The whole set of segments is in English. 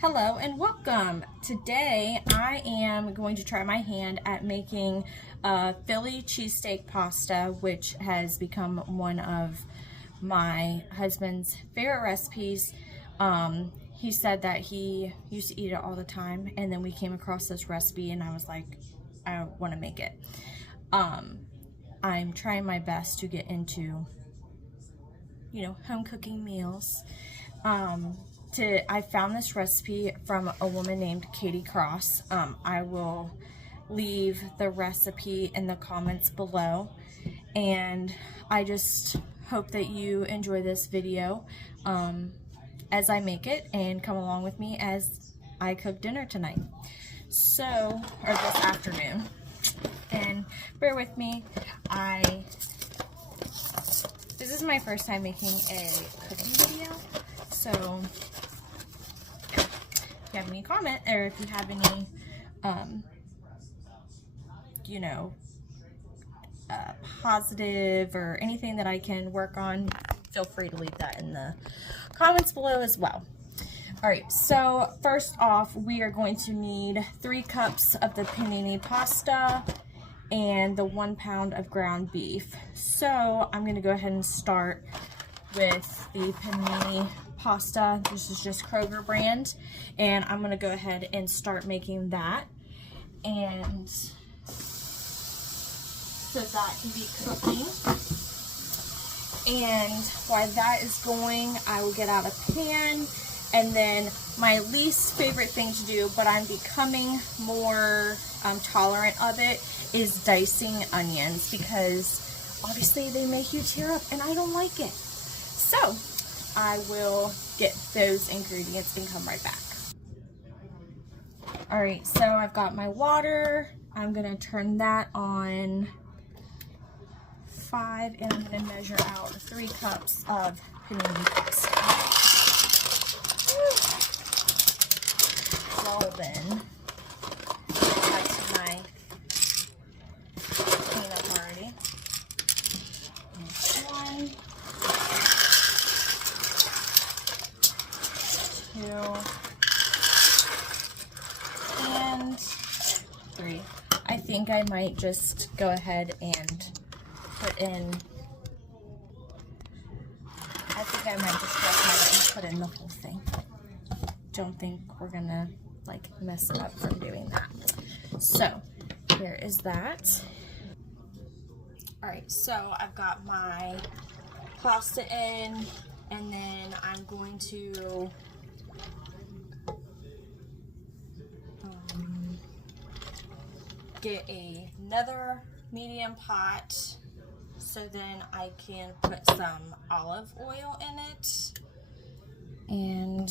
Hello and welcome. Today I am going to try my hand at making Philly cheesesteak pasta, which has become one of my husband's favorite recipes. He said that he used to eat it all the time, and then we came across this recipe and I was like, I want to make it. I'm trying my best to get into, home cooking meals. I found this recipe from a woman named Katie Cross. I will leave the recipe in the comments below, and I just hope that you enjoy this video as I make it, and come along with me as I cook dinner tonight, or this afternoon. And bear with me, this is my first time making a cooking video, so if you have any comment, or if you have any, positive or anything that I can work on, feel free to leave that in the comments below as well. Alright, so first off, we are going to need 3 cups of the panini pasta and the 1 pound of ground beef. So I'm going to go ahead and start with the panini pasta. This is just Kroger brand, and I'm going to go ahead and start making that, and so that can be cooking. And while that is going, I will get out a pan, and then my least favorite thing to do, but I'm becoming more tolerant of it, is dicing onions, because obviously they make you tear up and I don't like it. So I will get those ingredients and come right back. Alright, so I've got my water. I'm going to turn that on 5, and I'm going to measure out 3 cups of panini pasta. Well then, that's my cleanup already. There's 1, 2, and 3. I think I might just go ahead and put in the whole thing. Don't think we're gonna mess it up from doing that. So here is that. Alright, so I've got my pasta in, and then I'm going to get another medium pot, so then I can put some olive oil in it. And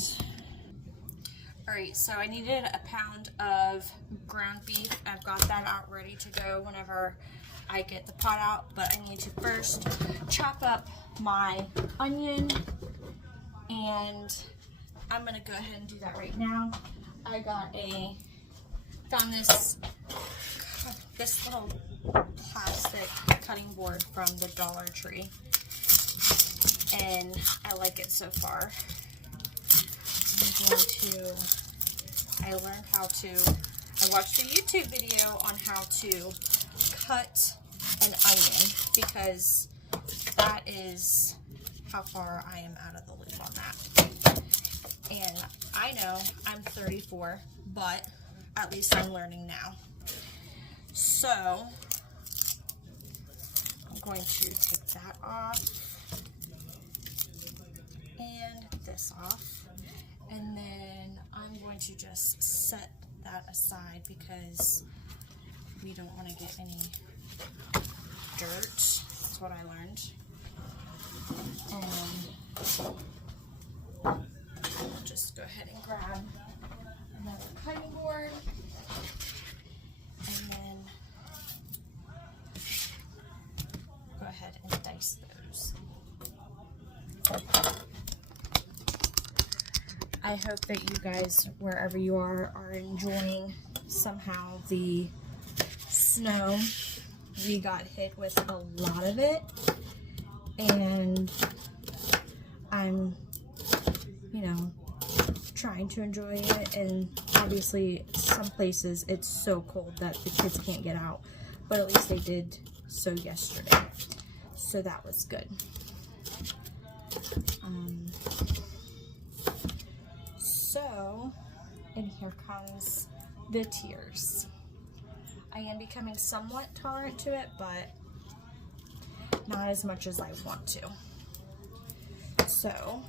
alright, so I needed a pound of ground beef. I've got that out ready to go whenever I get the pot out, but I need to first chop up my onion, and I'm gonna go ahead and do that right now. I found this little plastic cutting board from the Dollar Tree, and I like it so far. I watched a YouTube video on how to cut an onion, because that is how far I am out of the loop on that. And I know I'm 34, but at least I'm learning now. So I'm going to take that off and this off, and then I'm going to just set that aside because we don't want to get any dirt. That's what I learned. I'll just go ahead and grab another cutting board, and then go ahead and dice those. I hope that you guys, wherever you are enjoying somehow the snow. We got hit with a lot of it, and I'm, trying to enjoy it, and obviously some places it's so cold that the kids can't get out, but at least they did so yesterday, so that was good. So, and here comes the tears. I am becoming somewhat tolerant to it, but not as much as I want to. So,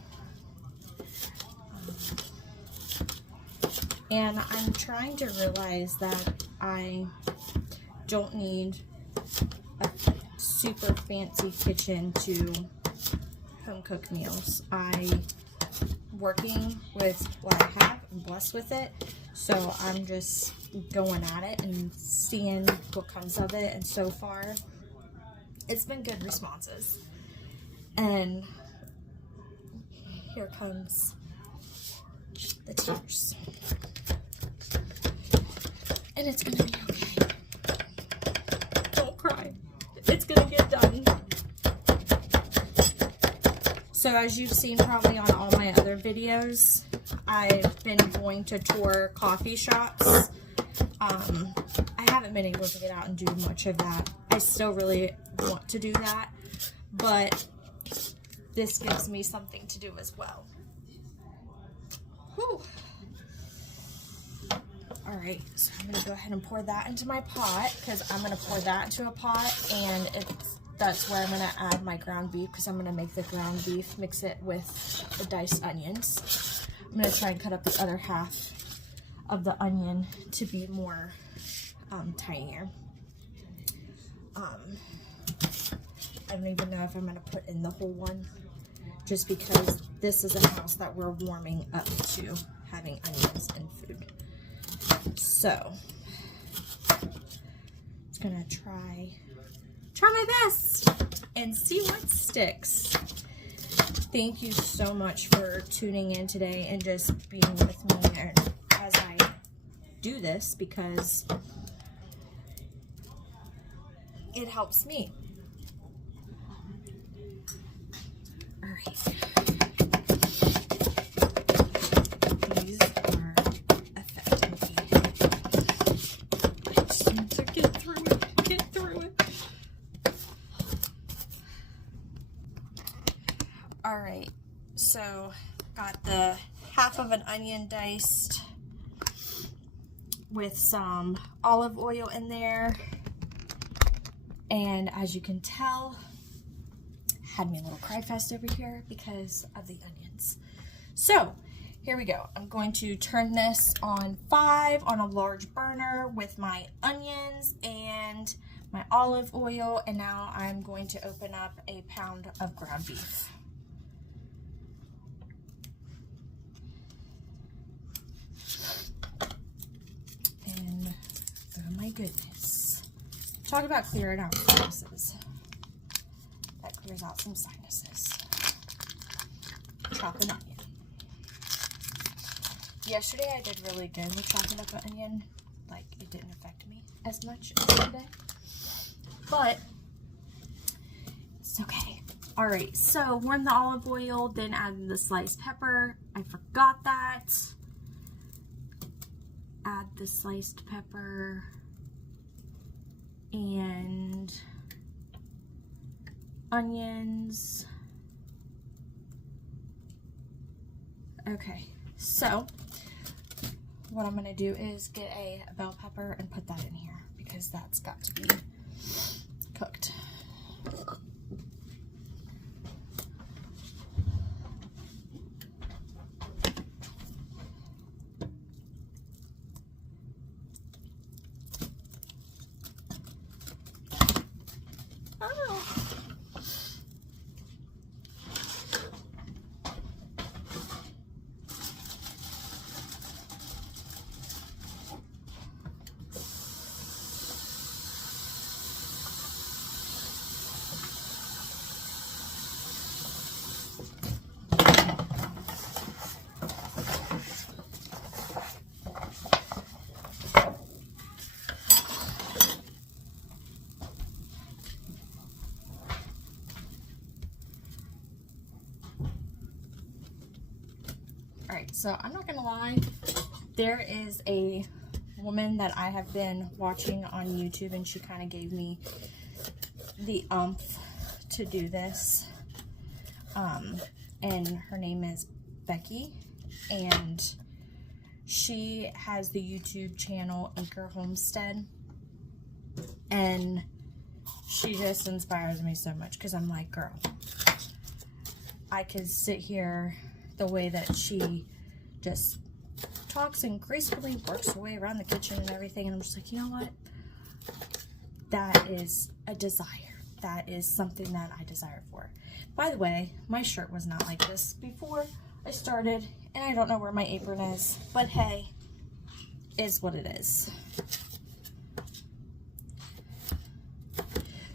and I'm trying to realize that I don't need a super fancy kitchen to home cook meals. Working with what I have, I'm blessed with it, so I'm just going at it and seeing what comes of it, and so far it's been good responses. And here comes the tears, and it's gonna be okay. Don't cry, it's gonna get done. So as you've seen probably on all my other videos, I've been going to tour coffee shops. I haven't been able to get out and do much of that. I still really want to do that, but this gives me something to do as well. Whew. Alright, so I'm going to go ahead and pour that into my pot, because I'm going to pour that into a pot, and that's where I'm going to add my ground beef, because I'm going to make the ground beef, mix it with the diced onions. I'm going to try and cut up the other half of the onion to be more tinier. I don't even know if I'm going to put in the whole one, just because this is a house that we're warming up to having onions in food. So, just going to try my best and see what sticks. Thank you so much for tuning in today and just being with me as I do this, because it helps me. All right. These are affecting me. I just need to get through it. All right, so got the half of an onion diced with some olive oil in there, and as you can tell, had me a little cry fest over here because of the onions. So here we go. I'm going to turn this on 5 on a large burner with my onions and my olive oil, and now I'm going to open up a pound of ground beef. And oh my goodness, talk about clearing out sinuses. That clears out some sinuses. Chop an onion. Yesterday I did really good with chopping up an onion. Like, it didn't affect me as much as today, but it's okay. All right, so warm the olive oil, then add the sliced pepper. I forgot that. Add the sliced pepper and onions. Okay, so what I'm gonna do is get a bell pepper and put that in here, because that's got to be cooked. Alright, so I'm not gonna lie, there is a woman that I have been watching on YouTube, and she kind of gave me the umph to do this. And her name is Becky, and she has the YouTube channel Acre Homestead, and she just inspires me so much, because I'm like, girl, I could sit here the way that she just talks and gracefully works her way around the kitchen and everything, and I'm just like, you know what, that is a desire. That is something that I desire for. By the way, my shirt was not like this before I started, and I don't know where my apron is, but hey, is what it is.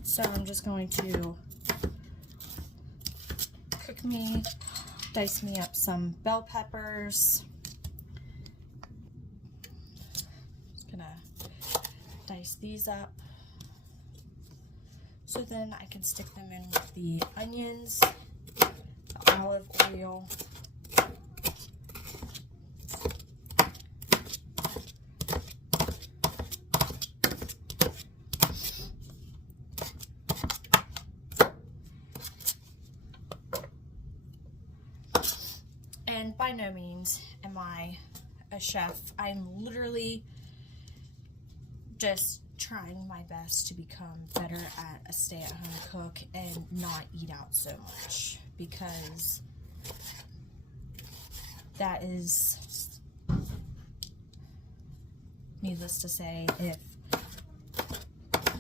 So I'm just going to dice me up some bell peppers. Just gonna dice these up, so then I can stick them in with the onions, the olive oil, and by no means am I a chef. I'm literally just trying my best to become better at a stay-at-home cook and not eat out so much, because that is, needless to say, if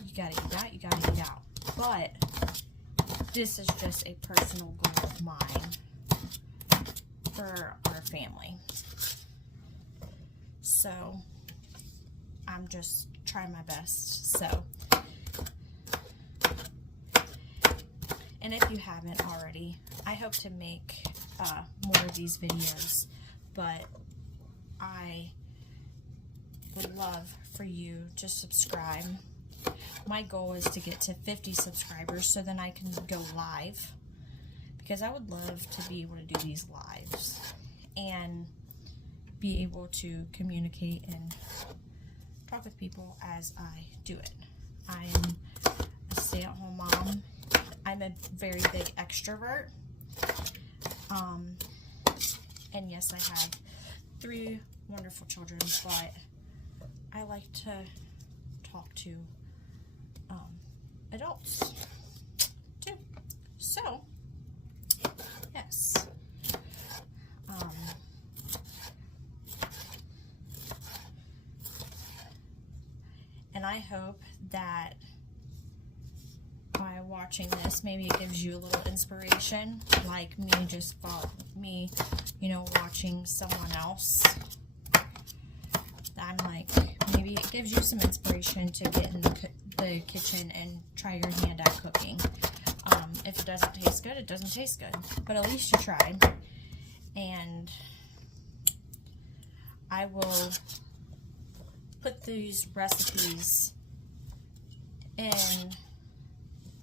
you gotta eat out, you gotta eat out. But this is just a personal goal of mine for our family. So I'm just trying my best. So, and if you haven't already, I hope to make more of these videos, but I would love for you to subscribe. My goal is to get to 50 subscribers, so then I can go live, because I would love to be able to do these lives and be able to communicate and talk with people as I do it. I am a stay-at-home mom. I'm a very big extrovert. And yes, I have 3 wonderful children, but I like to talk to adults too. So, yes. And I hope that by watching this, maybe it gives you a little inspiration, like me, you know, watching someone else. I'm like, maybe it gives you some inspiration to get in the kitchen and try your hand at cooking. If it doesn't taste good, it doesn't taste good, but at least you tried. And I will put these recipes in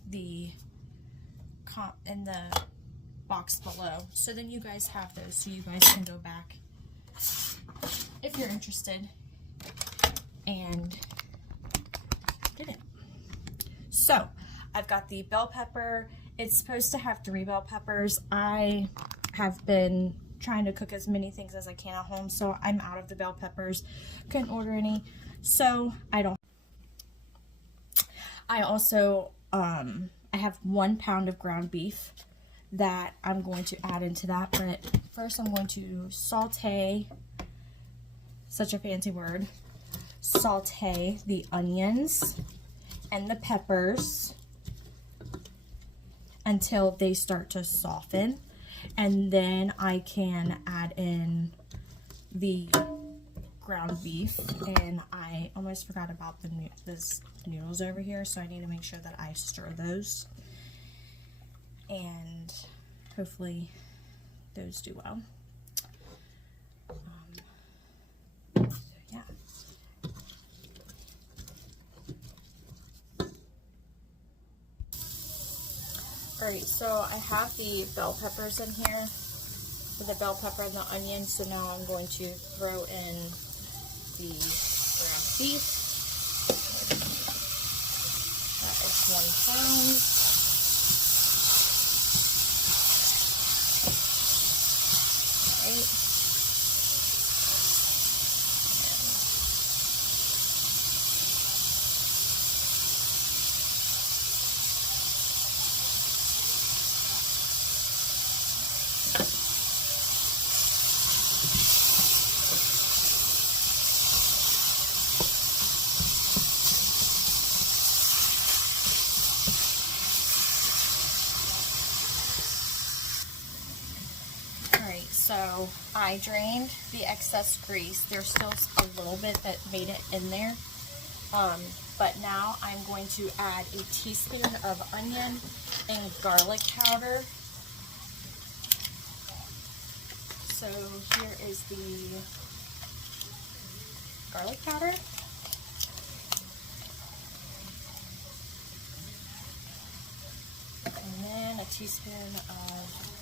the box below, so then you guys have those, so you guys can go back if you're interested and get it. So I've got the bell pepper. It's supposed to have 3 bell peppers. I have been trying to cook as many things as I can at home, so I'm out of the bell peppers. Couldn't order any, so I don't. I also I have 1 pound of ground beef that I'm going to add into that, but first I'm going to saute, such a fancy word, saute the onions and the peppers until they start to soften, and then I can add in the ground beef. And I almost forgot about this noodles over here, so I need to make sure that I stir those, and hopefully those do well. So yeah. Alright, so I have the bell peppers in here, the bell pepper and the onion. So now I'm going to throw in the ground beef. That is 1 pound. Right. So I drained the excess grease. There's still a little bit that made it in there. But now I'm going to add a teaspoon of onion and garlic powder. So here is the garlic powder. And then a teaspoon of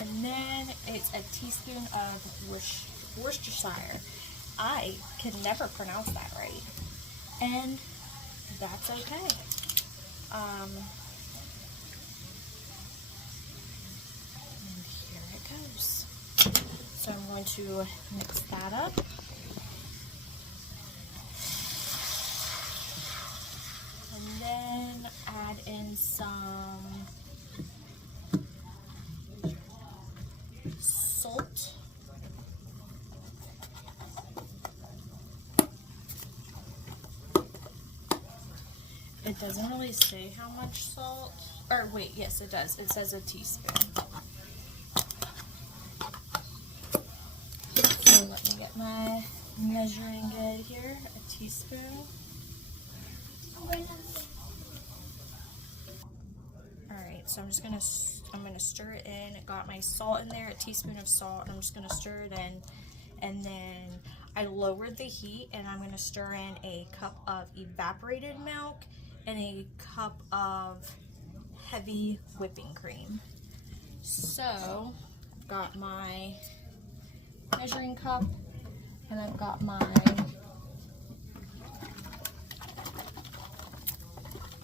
and then it's a teaspoon of Worcestershire. I can never pronounce that right, and that's okay. And here it goes. So I'm going to mix that up. And then add in some salt. It doesn't really say how much salt. Or wait, yes it does. It says a teaspoon. So let me get my measuring good here. A teaspoon. Alright, so I'm gonna stir it in. It got my salt in there, a teaspoon of salt. I'm just gonna stir it in, and then I lowered the heat, and I'm gonna stir in a cup of evaporated milk and a cup of heavy whipping cream. So I've got my measuring cup, and I've got my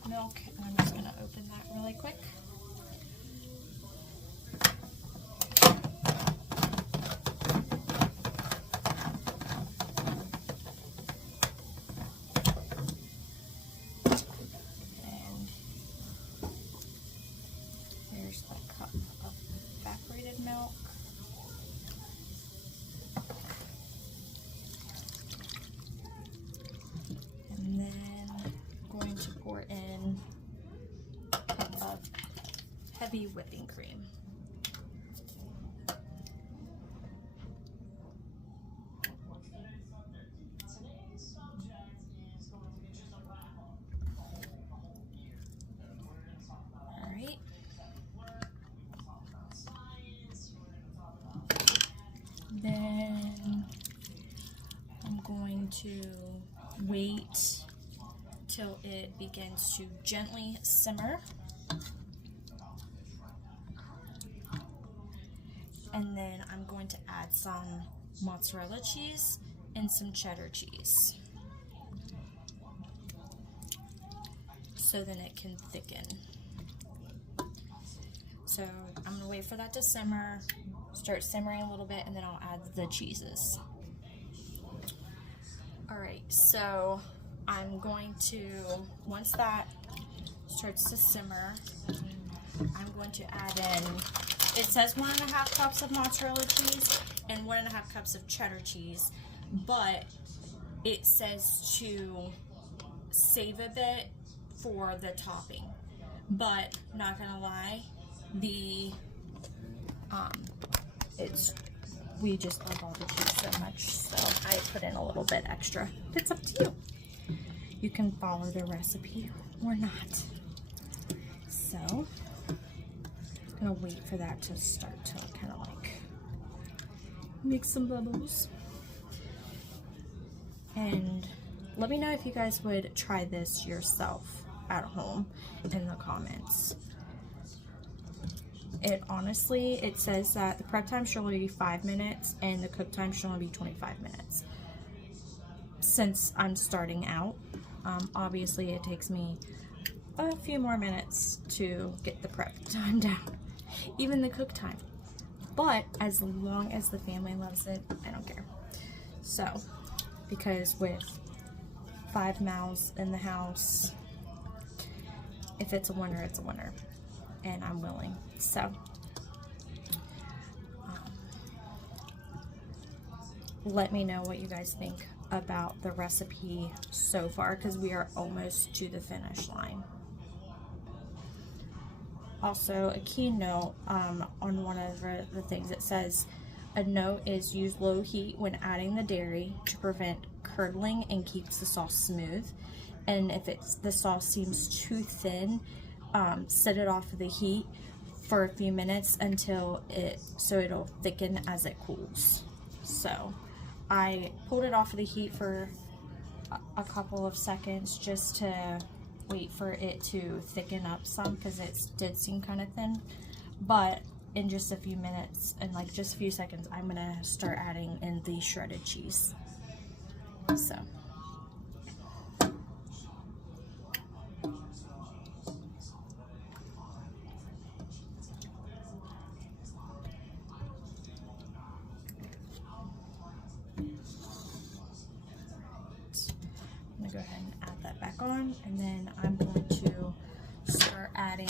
milk, and I'm just gonna open that really quick. And here's the cup of evaporated milk. And then I'm going to pour in a cup of heavy whipping cream. Alright. Then I'm going to wait till it begins to gently simmer. And then I'm going to add some mozzarella cheese and some cheddar cheese, so then it can thicken. So I'm gonna wait for that to simmer, start simmering a little bit, and then I'll add the cheeses. Alright, so I'm going to, once that starts to simmer, I'm going to add in, it says 1.5 cups of mozzarella cheese and 1.5 cups of cheddar cheese, but it says to save a bit for the topping. But not gonna lie, we just love all the cheese so much, so I put in a little bit extra. It's up to you. You can follow the recipe or not. So I'm gonna wait for that to start to kind of like make some bubbles. And let me know if you guys would try this yourself at home in the comments. It honestly, it says that the prep time should only be 5 minutes and the cook time should only be 25 minutes. Since I'm starting out, obviously it takes me a few more minutes to get the prep time down, even the cook time. But as long as the family loves it, I don't care. So, because with 5 mouths in the house, if it's a winner, it's a winner. And I'm willing. So, let me know what you guys think about the recipe so far, because we are almost to the finish line. Also, a key note on one of the things, it says a note is use low heat when adding the dairy to prevent curdling and keeps the sauce smooth. And if the sauce seems too thin, set it off of the heat for a few minutes until it'll thicken as it cools. So I pulled it off of the heat for a couple of seconds just to wait for it to thicken up some, because it did seem kind of thin. But in just a few minutes, and like just a few seconds, I'm gonna start adding in the shredded cheese. So I'm gonna go ahead and add that back on, and then I'm going to start adding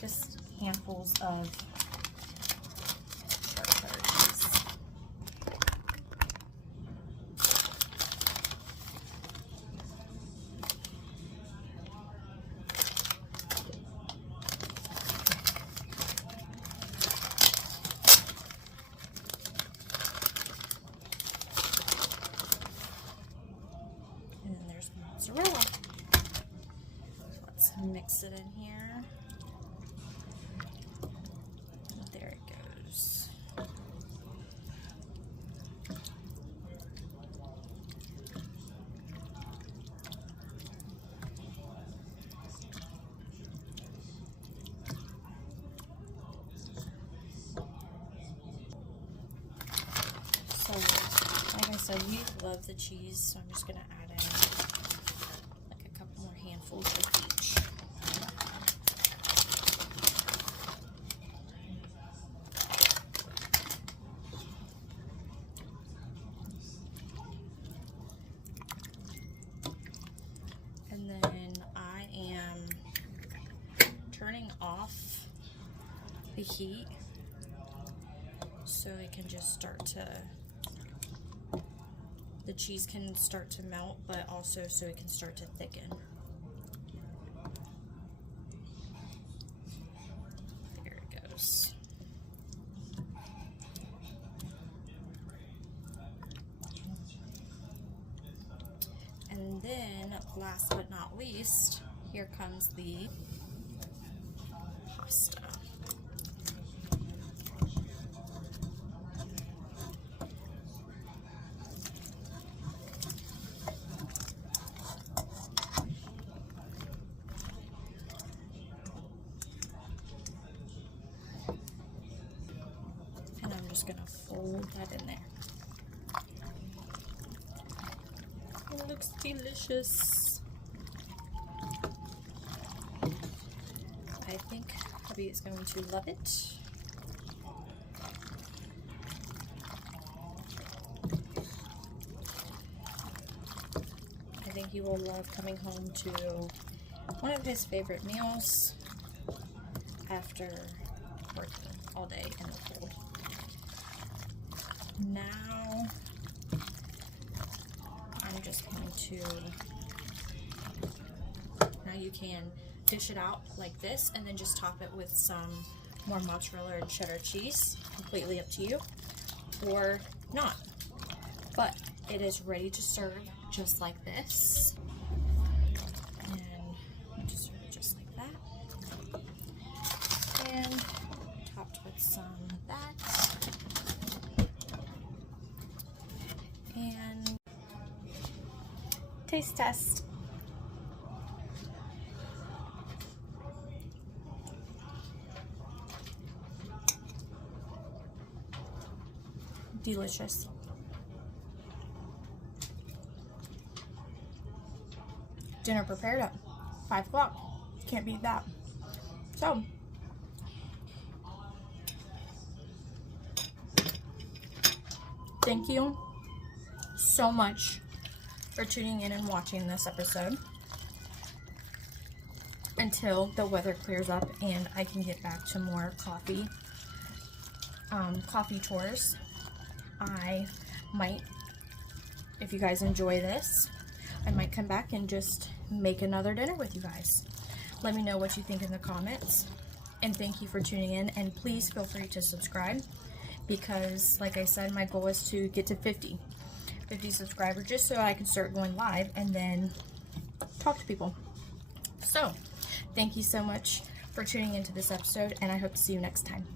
just handfuls of sharp cheddar cheese. And then there's mozzarella. Let's mix it in here. There it goes. So, like I said, we love the cheese, so I'm just gonna add in like a couple more handfuls of each. And then I am turning off the heat so it can just start to, the cheese can start to melt, but also so it can start to thicken. There it goes. And then, last but not least, here comes the pasta. And I'm just gonna fold that in there. It looks delicious. I think hubby is going to love it. I think he will love coming home to one of his favorite meals after working all day in the cold. Now I'm just going to, now you can dish it out like this and then just top it with some more mozzarella and cheddar cheese, completely up to you, or not. But it is ready to serve just like this. And just serve it just like that. And topped with some of that. And Taste test. Delicious. Dinner prepared at 5 o'clock. Can't beat that. So, thank you so much for tuning in and watching this episode until the weather clears up and I can get back to more coffee tours. I might, if you guys enjoy this, I might come back and just make another dinner with you guys. Let me know what you think in the comments, and thank you for tuning in, and please feel free to subscribe, because like I said, my goal is to get to 50 subscribers, just so I can start going live and then talk to people. So thank you so much for tuning into this episode, and I hope to see you next time.